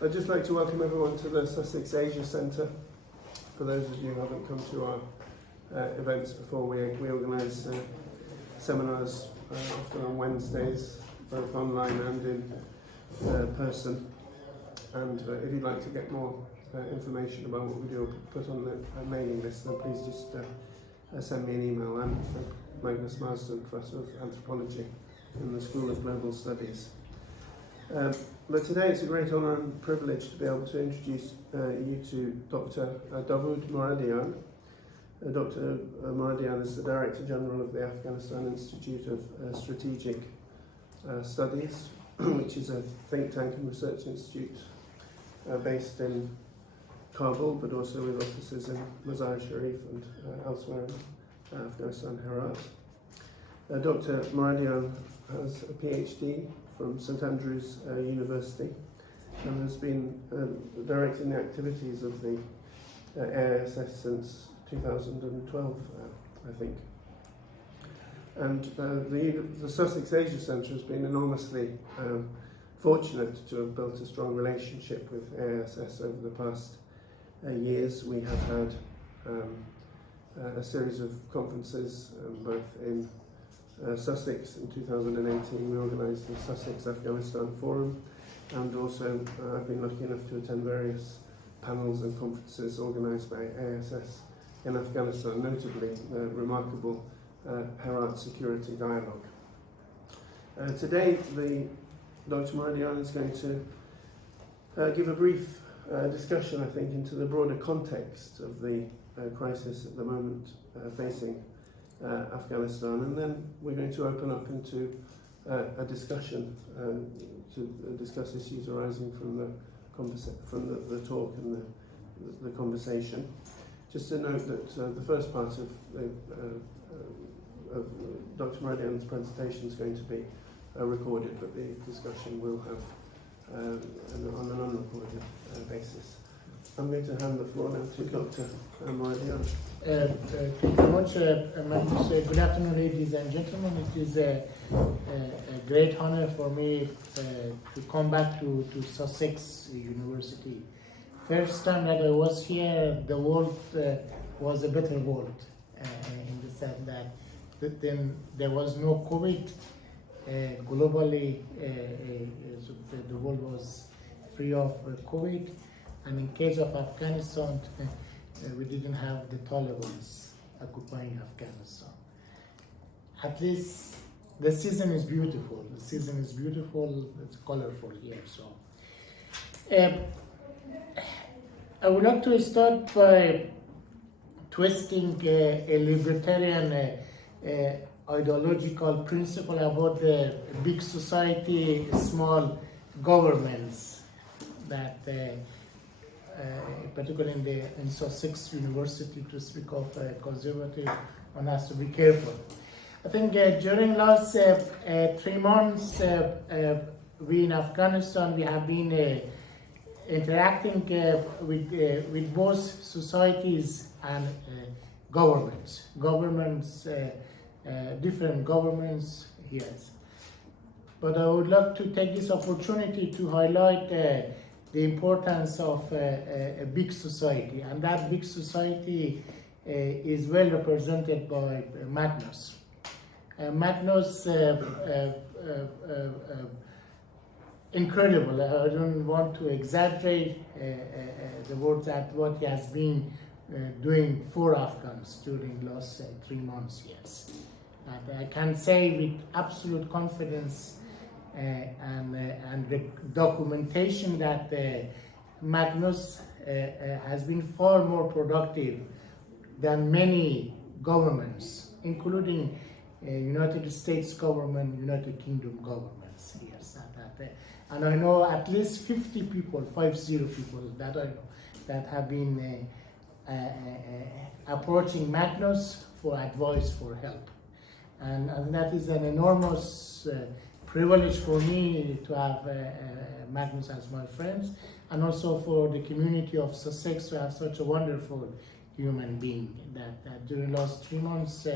I'd just like to welcome everyone to the Sussex Asia Centre. For those of you who haven't come to our events before, we organise seminars often on Wednesdays, both online and in person. And if you'd like to get more information about what we do or put on the mailing list, then please just send me an email. I'm Magnus Marsden, Professor of Anthropology in the School of Global Studies. But today it's a great honour and privilege to be able to introduce you to Dr. Davood Moradian. Dr. Moradian is the Director General of the Afghanistan Institute of Strategic Studies, which is a think tank and research institute based in Kabul, but also with offices in Mazar-i-Sharif and elsewhere in Afghanistan, Herat. Dr. Moradian has a PhD from St Andrews University and has been directing the activities of the AISS since 2012, I think. And the Sussex Asia Centre has been enormously fortunate to have built a strong relationship with AISS over the past years. We have had a series of conferences, both in Sussex in 2018. We organised the Sussex Afghanistan Forum, and also I've been lucky enough to attend various panels and conferences organised by AISS in Afghanistan, notably the remarkable Herat Security Dialogue. Today, Dr. Moradian is going to give a brief discussion, I think, into the broader context of the crisis at the moment facing Afghanistan, and then we're going to open up into a discussion to discuss issues arising from the talk and the conversation. Just to note that the first part of Dr. Moradian's presentation is going to be recorded, but the discussion will have on an unrecorded basis. I'm going to hand the floor now to Dr. Moradian. Thank you very much, Magnus. Good afternoon, ladies and gentlemen. It is a great honor for me to come back to Sussex University. First time that I was here, the world was a better world in the sense that then there was no COVID. Globally, the world was free of COVID. And in case of Afghanistan, we didn't have the Taliban occupying Afghanistan. At least the season is beautiful. The season is beautiful. It's colorful here. So I would like to start by twisting a libertarian ideological principle about the big society, small governments that. Particularly in Sussex University, to speak of conservative, one has to be careful. I think during last 3 months, we in Afghanistan, we have been interacting with both societies and governments. Different governments, yes. But I would like to take this opportunity to highlight the importance of a big society, and that big society is well represented by Magnus. Magnus, incredible. I don't want to exaggerate the words that what he has been doing for Afghans during the last 3 months, yes. And I can say with absolute confidence and the documentation that Magnus has been far more productive than many governments, including United States government, United Kingdom governments. Yes, and I know at least 50 people, 50 people that I know that have been approaching Magnus for advice, for help, and that is an enormous privilege for me to have Magnus as my friends, and also for the community of Sussex to have such a wonderful human being that during the last 3 months,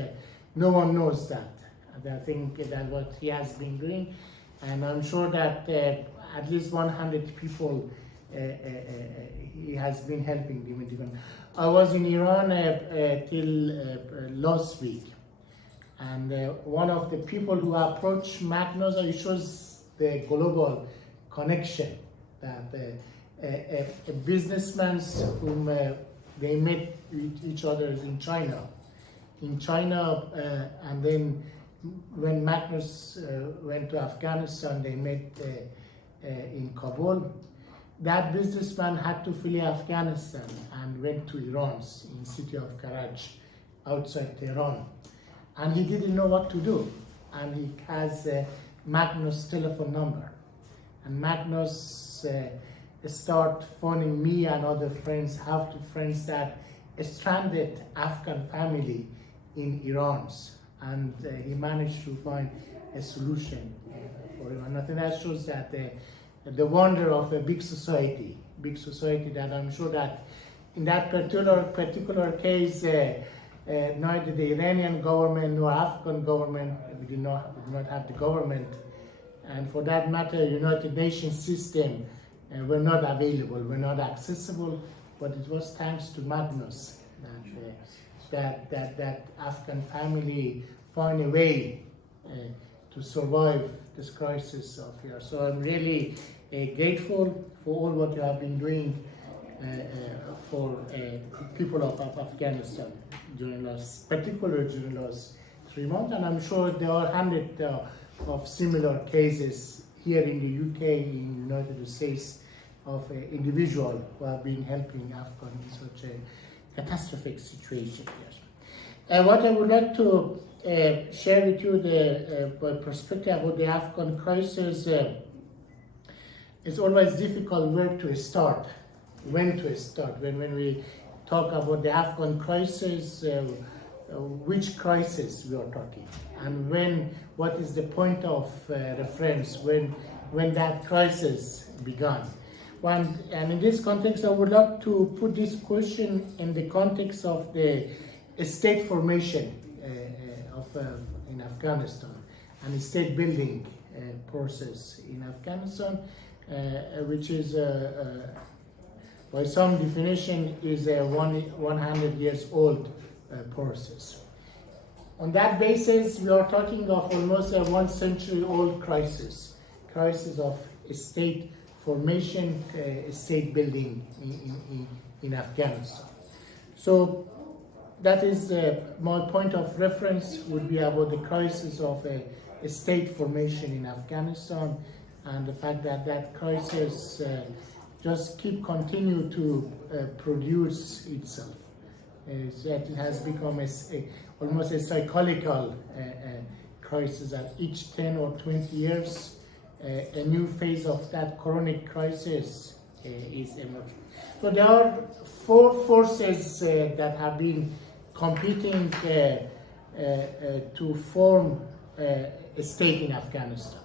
no one knows that. And I think that what he has been doing, and I'm sure that at least 100 people he has been helping them in different. I was in Iran till last week, and one of the people who approached Magnus, it shows the global connection that a businessman whom they met with each other in China, and then when Magnus went to Afghanistan, they met in Kabul. That businessman had to flee Afghanistan and went to Iran, in city of Karachi, outside Tehran. And he didn't know what to do. And he has Magnus' telephone number. And Magnus start phoning me and other friends, friends that a stranded Afghan family in Iran. And he managed to find a solution for him. And I think that shows that the wonder of a big society that I'm sure that in that particular case, neither the Iranian government nor Afghan government, we did not have the government, and for that matter, United Nations system were not available, were not accessible, but it was thanks to Magnus that Afghan family found a way to survive this crisis of here. So I'm really grateful for all what you have been doing for people of Afghanistan during last 3 months, and I'm sure there are hundreds of similar cases here in the UK, in the United States, of individuals who have been helping Afghan in such a catastrophic situation. Yes. What I would like to share with you the perspective about the Afghan crisis. It's always difficult where to start, when to start. When we talk about the Afghan crisis, which crisis we are talking, and what is the point of reference when that crisis began. And in this context, I would like to put this question in the context of the state formation in Afghanistan and the state building process in Afghanistan, which is, by some definition, is a 100 years old process. On that basis, we are talking of almost a 1 century old crisis of state formation, state building in Afghanistan. So that is my point of reference would be about the crisis of a state formation in Afghanistan, and the fact that that crisis just continue to produce itself. That it has become almost a psychological crisis that each 10 or 20 years a new phase of that chronic crisis is emerging. So there are 4 forces that have been competing to form a state in Afghanistan,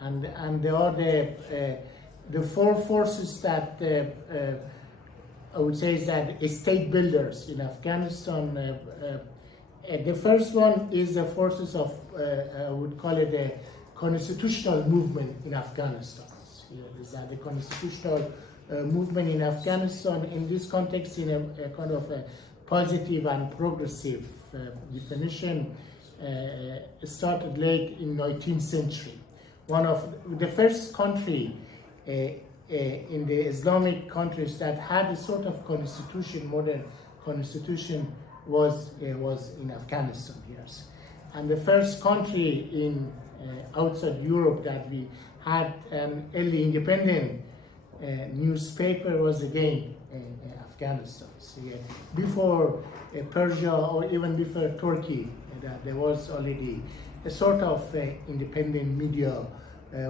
and there are the 4 forces that I would say is that state builders in Afghanistan. The first one is the forces of I would call it a constitutional movement in Afghanistan. Is that the constitutional movement in Afghanistan in this context, in a kind of a positive and progressive definition, started late in 19th century. One of the first country in the Islamic countries that had a sort of constitution, modern constitution, was in Afghanistan. Yes, and the first country in outside Europe that we had an early independent newspaper was again Afghanistan. So, before Persia or even before Turkey, that there was already a sort of independent media,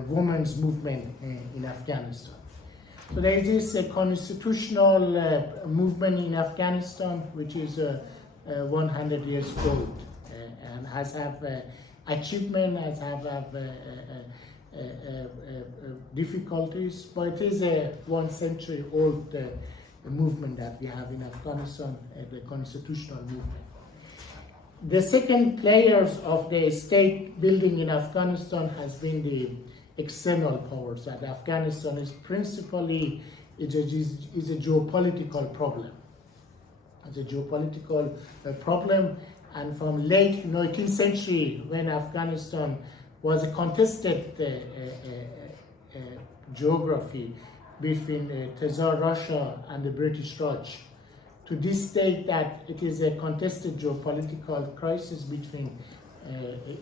women's movement in Afghanistan. So there is this constitutional movement in Afghanistan, which is 100 years old, and has have achievement, has have difficulties, but it is a 1 century old movement that we have in Afghanistan, the constitutional movement. The second players of the state building in Afghanistan has been the external powers, that Afghanistan is principally is a geopolitical problem. It's a geopolitical problem, and from late 19th century, when Afghanistan was a contested geography between Tsar Russia and the British Raj, to this day that it is a contested geopolitical crisis between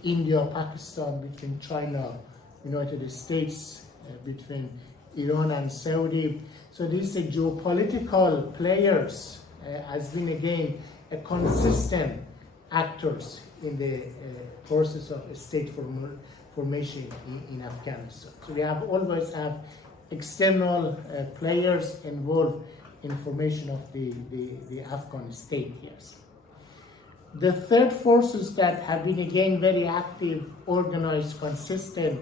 India, Pakistan, between China, United States, between Iran and Saudi. So these geopolitical players has been again a consistent actors in the process of state formation in Afghanistan. So we always have external players involved in formation of the Afghan state, yes. The third forces that have been again very active, organized, consistent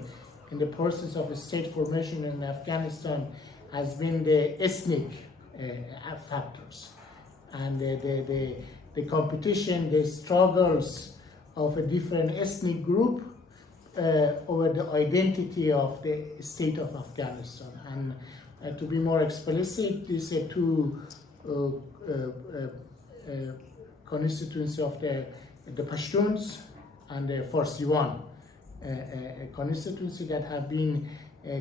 in the process of state formation in Afghanistan has been the ethnic factors, and the competition, the struggles of a different ethnic group over the identity of the state of Afghanistan. And to be more explicit, these are two constituencies of the Pashtuns and the Farsiwan, a constituency that have been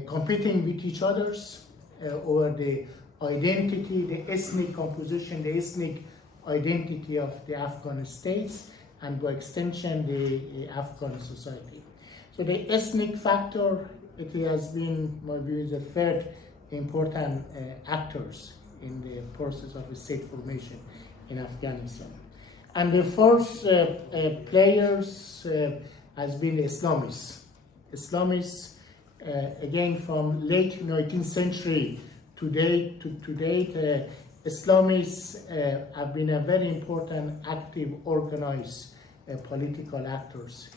competing with each others over the identity, the ethnic composition, the ethnic identity of the Afghan states, and by extension the Afghan society. So the ethnic factor, it has been, my view, the third important actors in the process of state formation in Afghanistan. And the fourth players has been Islamists. Islamists, again from late 19th century to date, Islamists have been a very important, active, organized political actors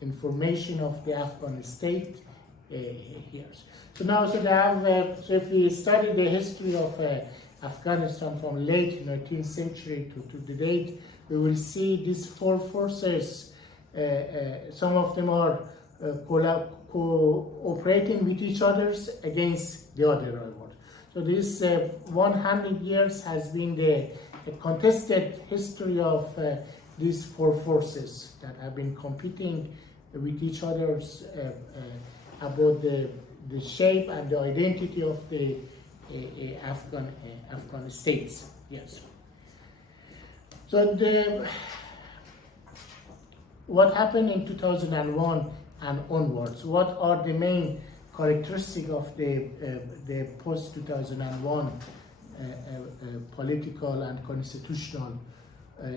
in formation of the Afghan state here. So now, so if we study the history of Afghanistan from late 19th century to the date, we will see these four forces. Some of them are cooperating with each other against the other. So this 100 years has been the contested history of these four forces that have been competing with each other about the shape and the identity of the Afghan states. Yes. So what happened in 2001 and onwards? What are the main characteristics of the post-2001 political and constitutional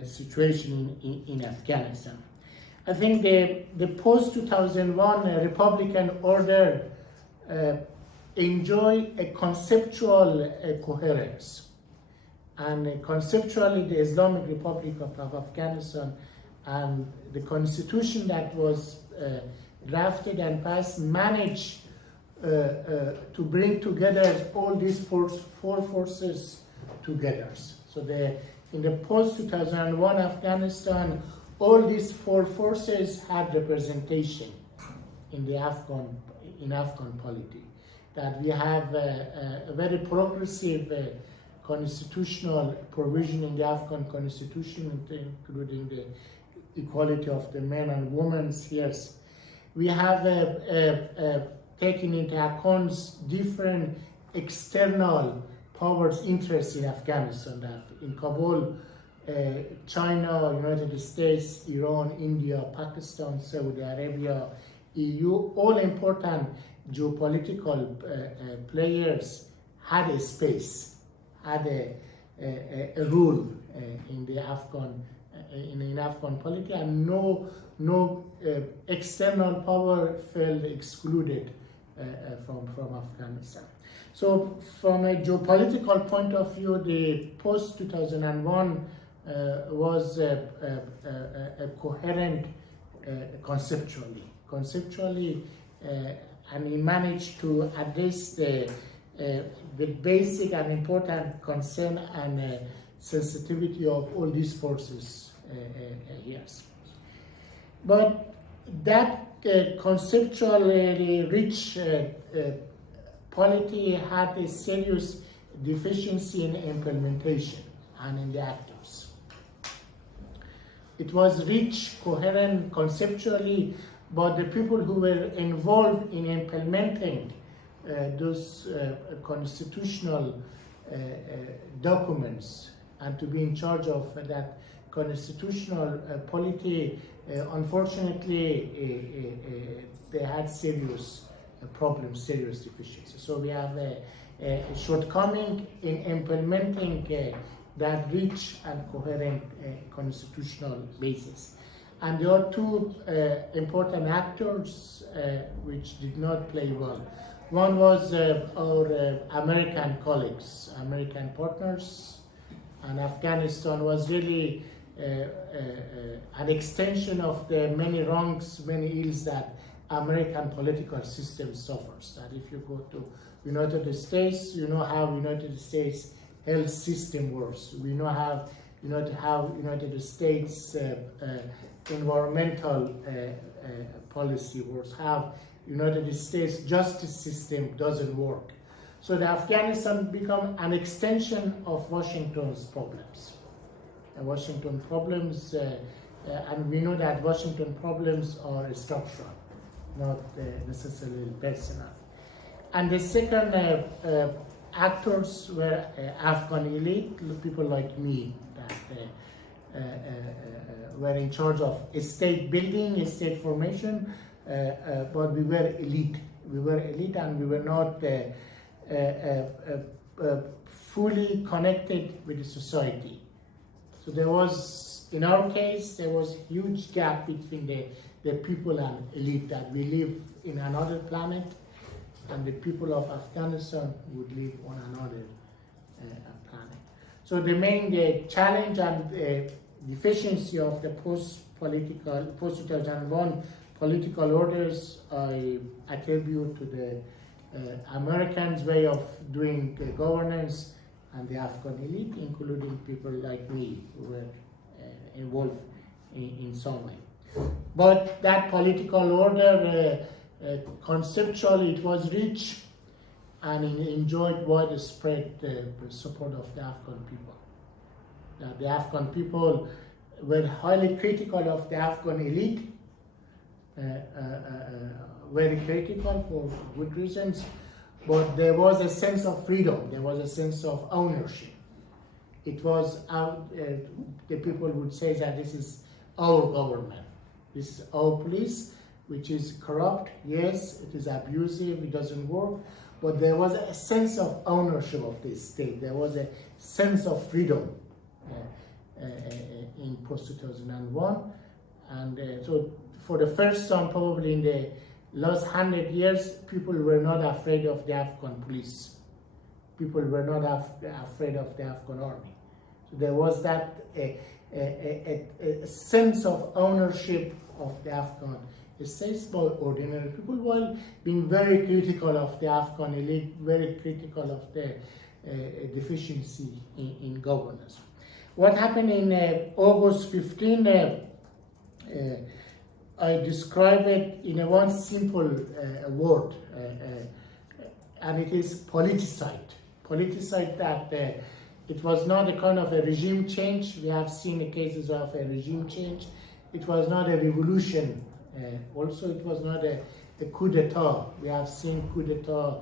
situation in Afghanistan? I think the post-2001 Republican order enjoy a conceptual coherence. And conceptually, the Islamic Republic of Afghanistan and the constitution that was drafted and passed managed to bring together all these four forces together. So in the post-2001 Afghanistan, all these four forces had representation in the Afghan polity. That we have a very progressive constitutional provision in the Afghan constitution, including the equality of the men and women. Yes, we have taken into account different external powers' interests in Afghanistan. That in Kabul, China, United States, Iran, India, Pakistan, Saudi Arabia, EU, all important geopolitical players had a space, had a role in the Afghan polity, and no external power felt excluded from Afghanistan. So, from a geopolitical point of view, the post-2001 was a coherent conceptually, and he managed to address the basic and important concern and sensitivity of all these forces here. But that conceptually rich polity had a serious deficiency in implementation and in the actors. It was rich, coherent conceptually, but the people who were involved in implementing those constitutional documents and to be in charge of that constitutional polity, unfortunately, they had serious problems, serious deficiencies. So we have a shortcoming in implementing that rich and coherent constitutional basis. And there are two important actors which did not play well. One was our American colleagues, American partners, and Afghanistan was really an extension of the many wrongs, many ills that American political system suffers. That if you go to United States, you know how United States health system works. We know how United States environmental policy works, how United States justice system doesn't work. So the Afghanistan become an extension of Washington's problems. Washington problems, and we know that Washington problems are structural, not necessarily personal. And the second actors were Afghan elite, people like me that were in charge of state building, state formation, but we were elite. We were elite and we were not fully connected with the society. So there was, in our case, there was huge gap between the people and elite, that we live in another planet and the people of Afghanistan would live on another planet. So the main challenge and deficiency of the post-2001 political orders I attribute to the Americans' way of doing governance and the Afghan elite, including people like me who were involved in some way. But that political order, conceptually, it was rich and it enjoyed widespread support of the Afghan people. The Afghan people were highly critical of the Afghan elite, very critical for good reasons, but there was a sense of freedom, there was a sense of ownership. It was the people would say that this is our government, this is our police, which is corrupt, yes, it is abusive, it doesn't work, but there was a sense of ownership of the state, there was a sense of freedom in post-2001, and so for the first time probably in the last 100 years, people were not afraid of the Afghan police. People were not afraid of the Afghan army. So there was that a sense of ownership of the Afghan states by ordinary people, while being very critical of the Afghan elite, very critical of the deficiency in governance. What happened in August 15, I describe it in one simple word, and it is politicide. Politicide, that it was not a kind of a regime change. We have seen the cases of a regime change. It was not a revolution. Also, it was not a coup d'etat. We have seen coup d'etat,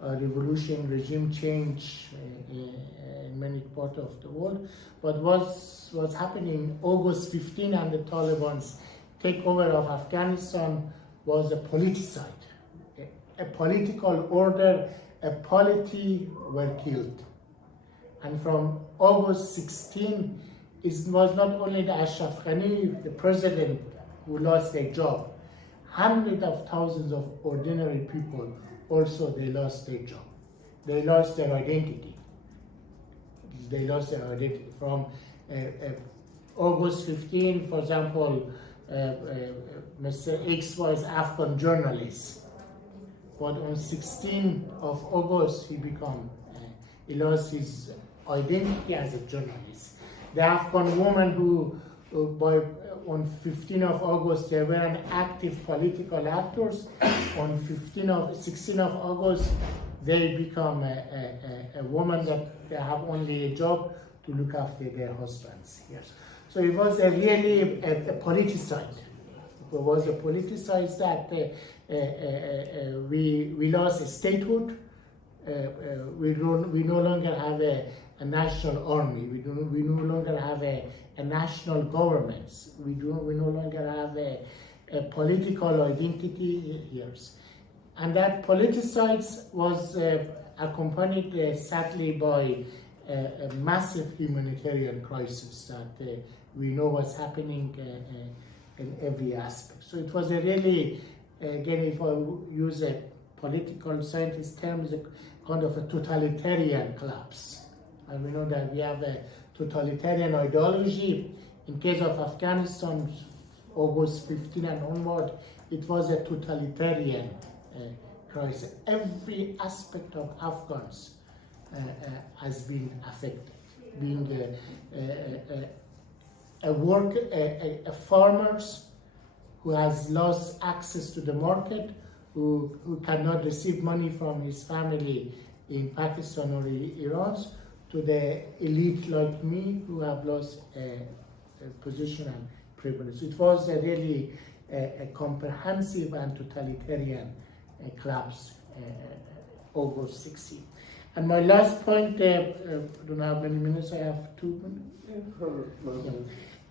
revolution, regime change in many parts of the world. But what's happening August 15 and the Taliban's takeover of Afghanistan was a politicide, a political order, a polity were killed. And from August 16, it was not only the Ashraf Ghani, the president, who lost their job. Hundreds of thousands of ordinary people also, they lost their job. They lost their identity. They lost their identity. From August 15, for example, Mr. X was Afghan journalist, but on 16 of August he lost his identity as a journalist. The Afghan woman who on 15 of August, they were an active political actors. On 16 of August, they become a woman that they have only a job to look after their husbands. Yes. So it was really a politicide. It was a politicized that we lost statehood. We no longer have a national army. We no longer have a national governments. We no longer have a political identity here. And that politicized was accompanied sadly by a massive humanitarian crisis that we know what's happening in every aspect. So it was a really, again, if I use a political scientist term, is a kind of a totalitarian collapse. And we know that we have a totalitarian ideology. In case of Afghanistan, August 15 and onward, it was a totalitarian crisis. Every aspect of Afghans has been affected. Being farmers who has lost access to the market, who cannot receive money from his family in Pakistan or Iran, to the elite like me who have lost position and privilege. It was really a comprehensive and totalitarian collapse, August 16. And my last point, I don't know how many minutes I have, 2 minutes?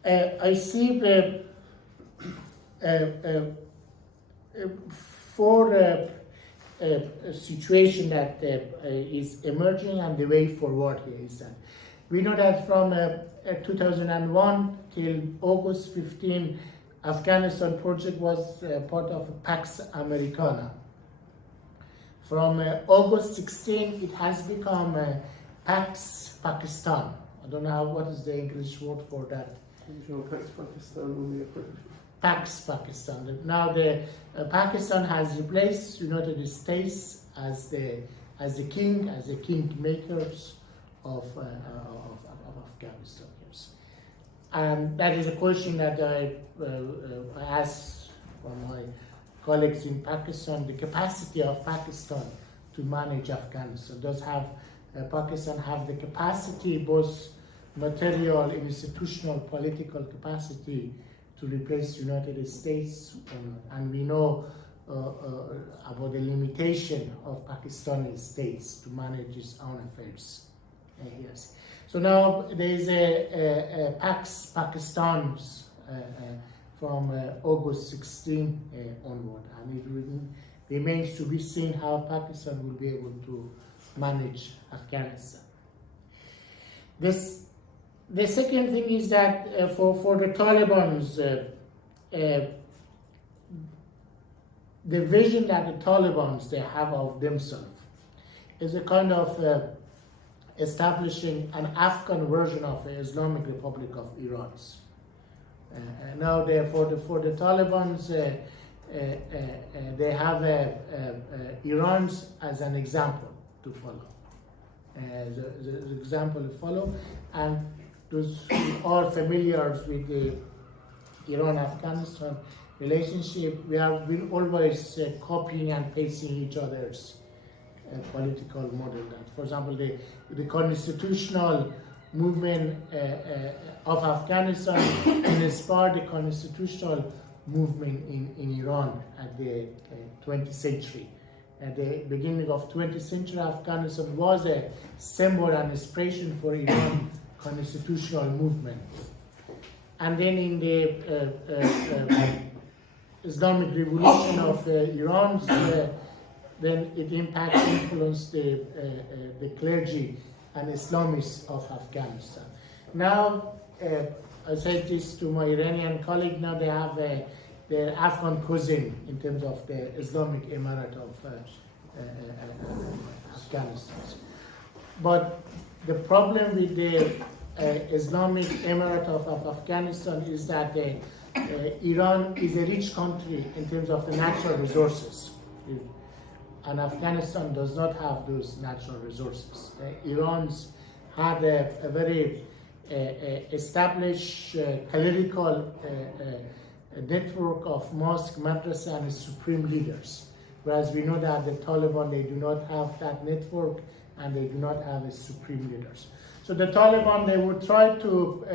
I see four situation that is emerging, and the way forward here is that we know that from 2001 till August 15, Afghanistan project was part of Pax Americana. From August 16, it has become Pax Pakistan. I don't know what is the English word for that. Pax Pakistan will be approved. Pax Pakistan. Now the Pakistan has replaced United States as the king makers of Afghanistan. Yes. And that is a question that I asked from my colleagues in Pakistan: the capacity of Pakistan to manage Afghanistan. Does Pakistan have the capacity, both material, institutional, political capacity, to replace the United States? And we know about the limitation of Pakistani states to manage its own affairs. Yes. So now there is a Pax Pakistan from August 16 onward, and it remains to be seen how Pakistan will be able to manage Afghanistan. The second thing is that for the Taliban's, the vision that the Taliban they have of themselves is a kind of establishing an Afghan version of the Islamic Republic of Iran. Now, for the Taliban, they have Iran as an example to follow. The example to follow, and those who are familiar with the Iran-Afghanistan relationship, we have been always copying and pasting each other's political model. That, for example, the constitutional movement of Afghanistan inspired the constitutional movement in Iran at the 20th century. At the beginning of 20th century, Afghanistan was a symbol and inspiration for Iran constitutional movement. And then in the Islamic Revolution of Iran, then it influenced the clergy and Islamists of Afghanistan. Now, I said this to my Iranian colleague, now they have their Afghan cousin in terms of the Islamic Emirate of Afghanistan. But the problem with the Islamic Emirate of Afghanistan is that Iran is a rich country in terms of the natural resources. And Afghanistan does not have those natural resources. Iran's had a very establish clerical network of mosque, madrasa, and supreme leaders. Whereas we know that the Taliban, they do not have that network and they do not have a supreme leaders. So the Taliban, they would try to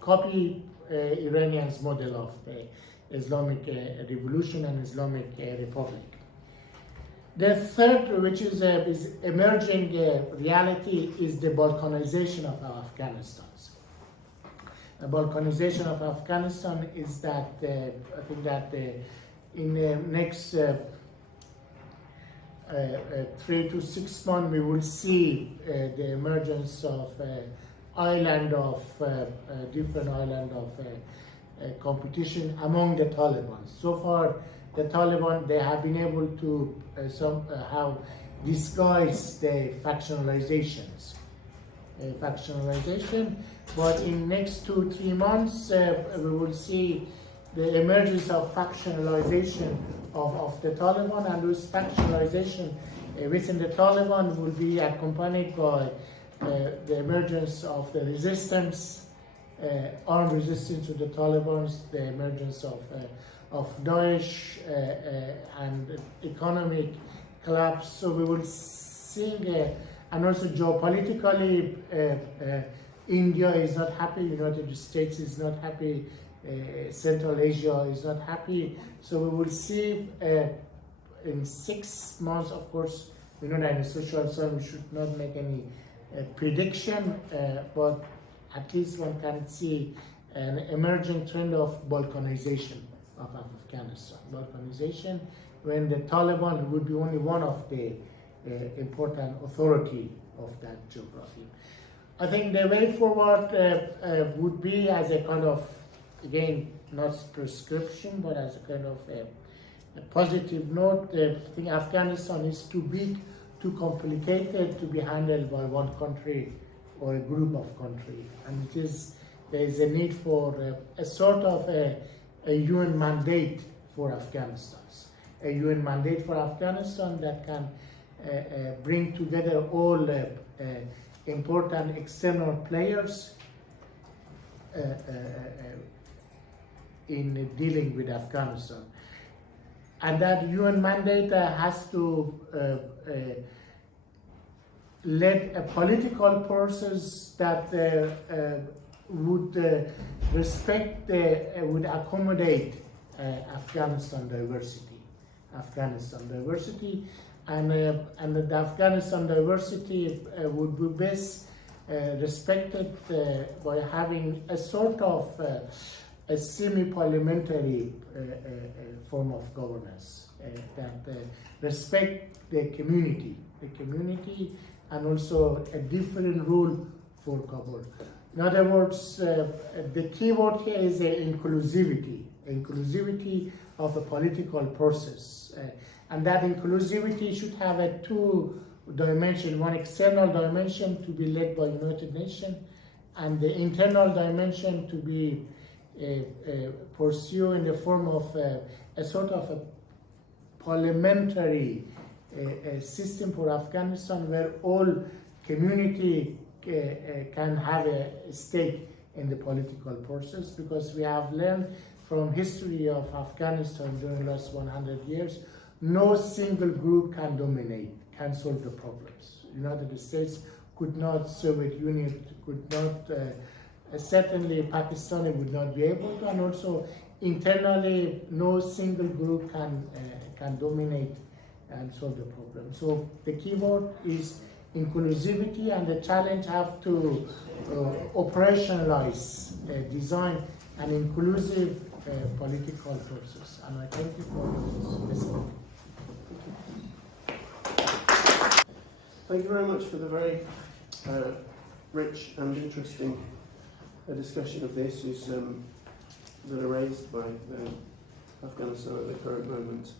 copy Iranians' model of the Islamic Revolution and Islamic Republic. The third, which is emerging reality, is the Balkanization of Afghanistan. The Balkanization of Afghanistan is that I think that in the next 3 to 6 months we will see the emergence of different island of competition among the Taliban. So far, the Taliban, they have been able to somehow disguise the factionalizations. But in next 2-3 months, we will see the emergence of factionalization of the Taliban, and this factionalization within the Taliban will be accompanied by the emergence of the resistance, armed resistance to the Taliban, the emergence of Daesh, and economic collapse. So we will see, and also geopolitically, India is not happy, United States is not happy, Central Asia is not happy. So we will see in 6 months, of course, we know that in social science we should not make any prediction, but at least one can see an emerging trend of Balkanization of Afghanistan. Balkanization, when the Taliban would be only one of the important authority of that geography. I think the way forward would be as a kind of, again, not prescription, but as a kind of a positive note. I think Afghanistan is too big, too complicated to be handled by one country or a group of countries. And there is a need for a sort of a UN mandate for Afghanistan. A UN mandate for Afghanistan that can bring together all important external players in dealing with Afghanistan. And that UN mandate has to lead a political process that would respect, would accommodate Afghanistan diversity. And the Afghanistan diversity would be best respected by having a sort of a semi-parliamentary form of governance that respect the community, and also a different rule for Kabul. In other words, the key word here is inclusivity of a political process. And that inclusivity should have a 2 dimension, one external dimension to be led by United Nations, and the internal dimension to be pursued in the form of a sort of a parliamentary system for Afghanistan, where all community can have a stake in the political process, because we have learned from history of Afghanistan during the last 100 years, no single group can dominate, can solve the problems. United States could not, Soviet Union could not, certainly Pakistan would not be able to, and also internally no single group can dominate and solve the problem. So the key word is inclusivity, and the challenge have to operationalize, design an inclusive political process. And I thank you for listening. Thank you very much for the very rich and interesting discussion of the issues that are raised by Afghanistan at the current moment.